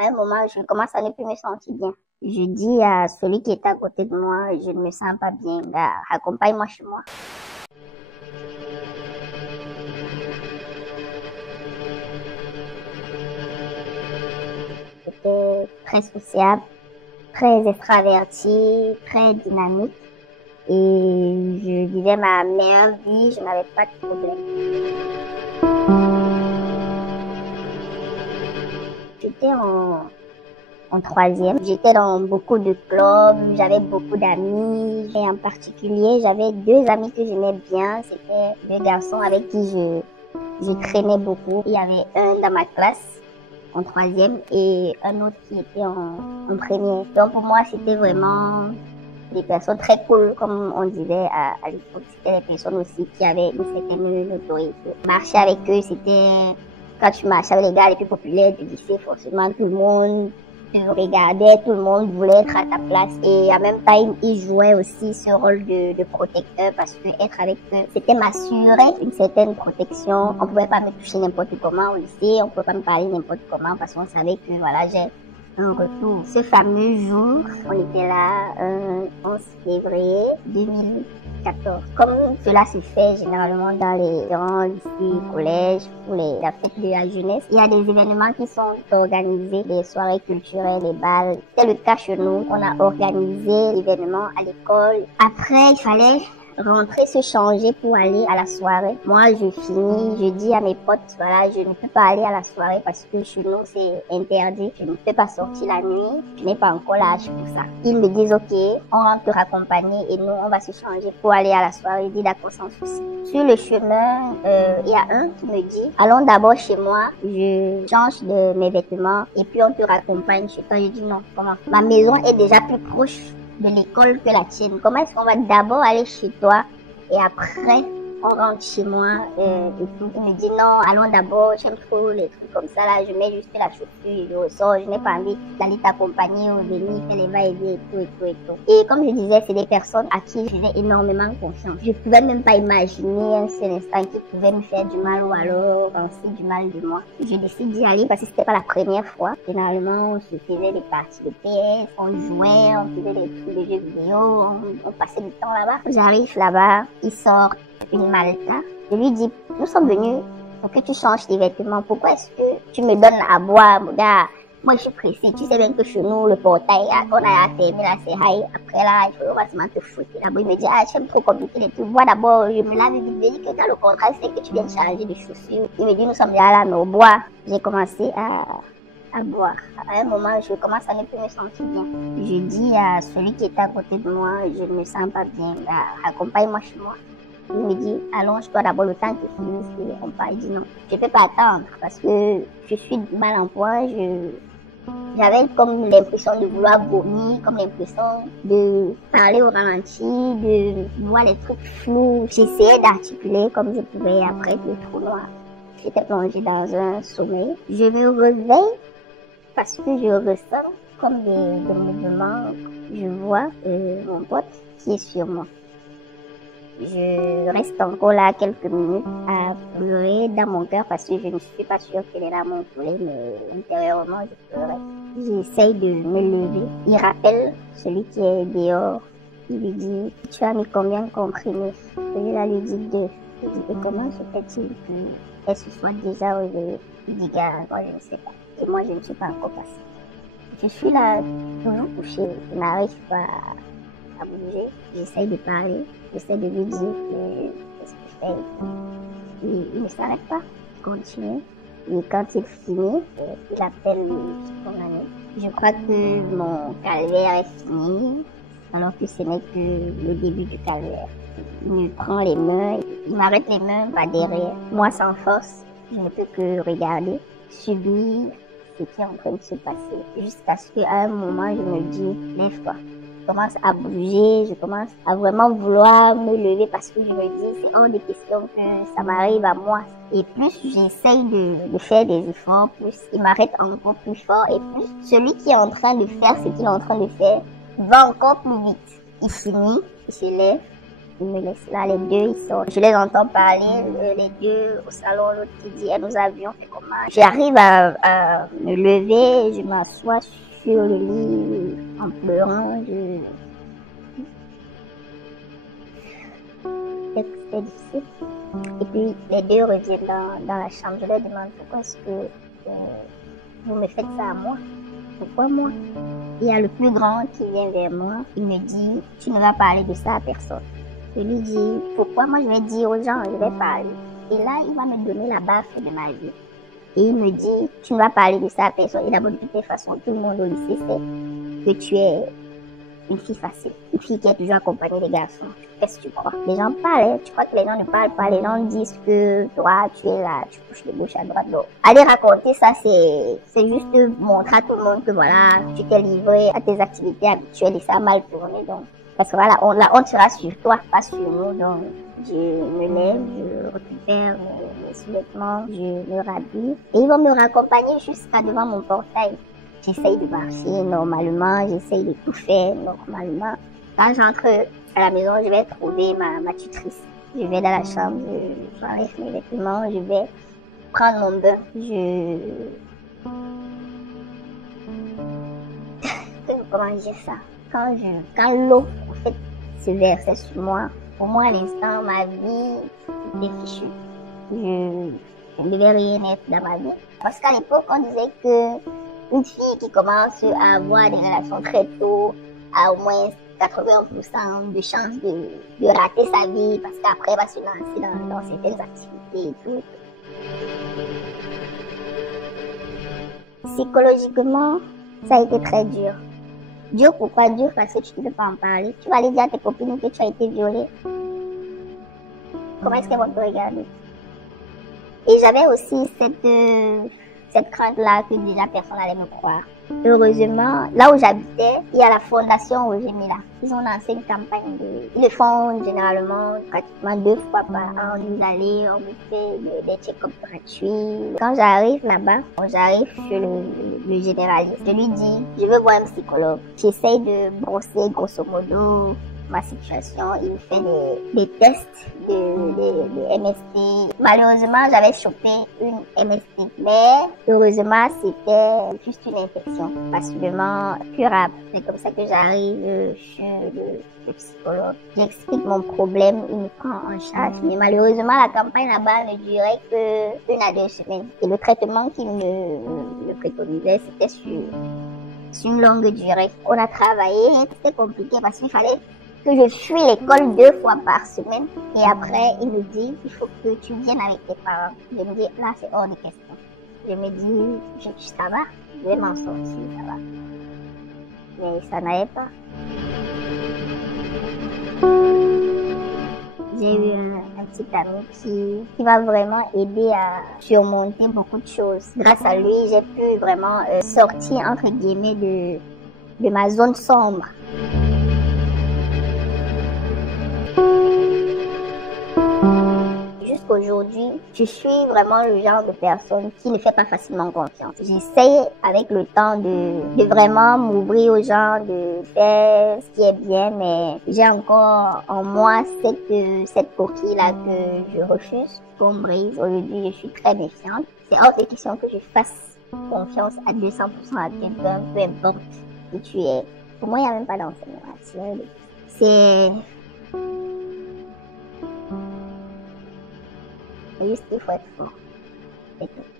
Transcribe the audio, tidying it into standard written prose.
À un moment, je commence à ne plus me sentir bien. Je dis à celui qui est à côté de moi, je ne me sens pas bien, gars, accompagne-moi chez moi. J'étais très sociable, très extravertie, très dynamique. Et je vivais ma meilleure vie, je n'avais pas de problème. J'étais en troisième. J'étais dans beaucoup de clubs, j'avais beaucoup d'amis. Et en particulier, j'avais deux amis que j'aimais bien. C'était deux garçons avec qui je traînais beaucoup. Il y avait un dans ma classe en troisième et un autre qui était en première. Donc pour moi, c'était vraiment des personnes très cool, comme on disait à l'époque. C'était des personnes aussi qui avaient une certaine notoriété. Marcher avec eux, c'était... Quand tu marchais avec les gars les plus populaires du lycée, forcément, tout le monde te regardait, tout le monde voulait être à ta place. Et en même temps, ils jouaient aussi ce rôle de protecteur parce que être avec eux, c'était m'assurer une certaine protection. On pouvait pas me toucher n'importe comment au lycée, on pouvait pas me parler n'importe comment parce qu'on savait que, voilà, j'ai un retour. Ce fameux jour, on était là, 11 février 2014. Comme cela se fait généralement dans les grands lycées, collèges, pour la fête de la jeunesse, il y a des événements qui sont organisés, des soirées culturelles, des balles. C'est le cas chez nous. On a organisé l'événement à l'école. Après, il fallait rentrer se changer pour aller à la soirée. Moi, je finis, je dis à mes potes, voilà, je ne peux pas aller à la soirée parce que chez nous, c'est interdit. Je ne peux pas sortir la nuit. Je n'ai pas encore l'âge pour ça. Ils me disent, ok, on rentre te raccompagner et nous, on va se changer pour aller à la soirée. Je dis, d'accord, sans souci. Sur le chemin, il y a un qui me dit, allons d'abord chez moi, je change de mes vêtements et puis on te raccompagne chez toi. Je dis, non, comment? Ma maison est déjà plus proche de l'école que la tienne. Comment est-ce qu'on va d'abord aller chez toi et après on rentre chez moi et tout. Il me dit non, allons d'abord, j'aime trop les trucs comme ça là, je mets juste la chaussure et je ressors, je n'ai pas envie d'aller t'accompagner ou venir faire les va-et-vient et tout et tout et tout. Et comme je disais, c'est des personnes à qui je faisais énormément confiance. Je pouvais même pas imaginer un seul instant qu'ils pouvaient me faire du mal ou alors penser du mal de moi. Je décide d'y aller parce que c'était pas la première fois. Généralement, on se faisait des parties de PS, on jouait, on faisait des trucs de jeux vidéo, on passait du temps là-bas. J'arrive là-bas, il sort une malta. Je lui dis, nous sommes venus pour que tu changes tes vêtements. Pourquoi est-ce que tu me donnes à boire, mon gars? Moi, je suis pressée. Tu sais bien que chez nous, le portail, on a fermé la serraille. Après là, il faut vraiment te foutre là-bas. Il me dit, ah, j'aime trop compliquer les trucs. Moi, d'abord, je me lave vite. Il me dit que dans le contrat, c'est que tu viens de changer de chaussures. Il me dit, nous sommes déjà là, mais au bois. J'ai commencé à boire. À un moment, je commence à ne plus me sentir bien. Je dis à celui qui est à côté de moi, je ne me sens pas bien. Accompagne-moi chez moi. Il me dit, allonge-toi d'abord le temps que finisse et on part. Il dit non, je ne peux pas attendre parce que je suis mal en point. J'avais comme l'impression de vouloir vomir, comme l'impression de parler au ralenti, de voir les trucs flous. J'essayais d'articuler comme je pouvais après le trou noir. J'étais plongée dans un sommeil. Je me réveille parce que je ressens comme des mouvements. Je vois mon pote qui est sur moi. Je reste encore là quelques minutes à pleurer dans mon cœur parce que je ne suis pas sûre qu'elle est là mon poulet, mais intérieurement je pleurais. J'essaye de me lever. Il rappelle celui qui est dehors. Il lui dit, tu as mis combien de comprimés? Et là lui dit 2. Il dit, et comment se fait-il qu'elle se soit déjà réveillée? Il dit, gars, moi je ne sais pas. Et moi je ne suis pas encore passée. Je suis là, toujours couchée. Je n'arrive pas à bouger. J'essaye de parler. J'essaie de lui dire qu'est-ce que je fais. Il ne s'arrête pas. Il continue. Et quand il finit, il appelle son ami. Je crois que mon calvaire est fini, alors que ce n'est que le début du calvaire. Il me prend les mains, il m'arrête les mains par derrière. Moi, sans force, je ne peux que regarder, subir ce qui est en train de se passer. Jusqu'à ce qu'à un moment, je me dis, lève-toi. Je commence à bouger, je commence à vraiment vouloir me lever parce que je me dis, c'est hors de question que ça m'arrive à moi. Et plus j'essaye de faire des efforts, plus il m'arrête encore plus fort et plus celui qui est en train de faire ce qu'il est en train de faire va encore plus vite. Il finit, il se lève, ils me laissent là, les deux, ils sortent. Je les entends parler, les deux au salon, l'autre qui dit, nous avions fait comment. J'arrive à me lever, je m'assois sur le lit en pleurant. C'était difficile. Et puis, les deux reviennent dans la chambre. Je leur demande pourquoi est-ce que vous me faites ça à moi? Pourquoi moi? Il y a le plus grand qui vient vers moi. Il me dit, tu ne vas parler de ça à personne. Je lui dis, pourquoi moi je vais dire aux gens, je vais parler. Et là, il va me donner la baffe de ma vie. Et il me dit, tu ne vas parler de ça à personne. Et d'abord, de toutes les façons, tout le monde au lycée sait que tu es une fille facile. Une fille qui est toujours accompagnée des garçons. Qu'est-ce que tu crois? Les gens parlent, hein? Tu crois que les gens ne parlent pas? Les gens disent que toi, tu es là, tu couches de gauche à droite. Donc, aller raconter ça, c'est juste montrer à tout le monde que voilà, tu t'es livré à tes activités habituelles et ça a mal tourné. Donc, parce que voilà, la honte sera sur toi, pas sur nous. Donc, je me lève, je récupère mes sous-vêtements, je me rhabille. Et ils vont me raccompagner jusqu'à devant mon portail. J'essaye de marcher normalement, j'essaye de tout faire normalement. Quand j'entre à la maison, je vais trouver ma tutrice. Je vais dans la chambre, j'enlève mes vêtements, je vais prendre mon bain. Comment dire ça? Quand l'eau, en fait, se versait sur moi, pour moi, à l'instant, ma vie était fichue. Je ne devais rien être dans ma vie. Parce qu'à l'époque, on disait que une fille qui commence à avoir des relations très tôt a au moins 80% de chances de rater sa vie parce qu'après elle va se lancer dans certaines activités et tout. Psychologiquement, ça a été très dur. Dur pourquoi? Dur parce que tu ne peux pas en parler. Tu vas aller dire à tes copines que tu as été violée. Comment est-ce qu'elles vont te regarder? Et j'avais aussi cette crainte-là que déjà personne n'allait me croire. Heureusement, là où j'habitais, il y a la fondation Roger Mila. Ils ont lancé une campagne. Ils le font généralement pratiquement 2 fois par an. On nous allait, on me fait des check-ups gratuits. Quand j'arrive là-bas, j'arrive chez le généraliste. Je lui dis, je veux voir un psychologue. J'essaye de brosser grosso modo ma situation. Il me fait des tests de MST. Malheureusement, j'avais chopé une MST, mais heureusement, c'était juste une infection facilement curable. C'est comme ça que j'arrive chez le psychologue. J'explique mon problème, il me prend en charge. Mais malheureusement, la campagne là-bas ne durait que 1 à 2 semaines. Et le traitement qu'il me préconisait, c'était sur une longue durée. On a travaillé, c'était compliqué parce qu'il fallait que je fuis l'école 2 fois par semaine. Et après, il me dit, il faut que tu viennes avec tes parents. Je me dis, là, c'est hors de question. Je me dis, ça va, je vais m'en sortir, ça va. Mais ça n'allait pas. J'ai eu un petit ami qui m'a vraiment aidé à surmonter beaucoup de choses. Grâce à lui, j'ai pu vraiment sortir, entre guillemets, de ma zone sombre. Jusqu'aujourd'hui, je suis vraiment le genre de personne qui ne fait pas facilement confiance. J'essaie avec le temps de vraiment m'ouvrir aux gens, de faire ce qui est bien, mais j'ai encore en moi cette coquille-là que je refuse qu'on brise. Aujourd'hui, je suis très méfiante. C'est hors de question que je fasse confiance à 200% à quelqu'un, peu importe qui tu es. Pour moi, il n'y a même pas d'enseignement. C'est juste qu'il faut être fort. C'est tout.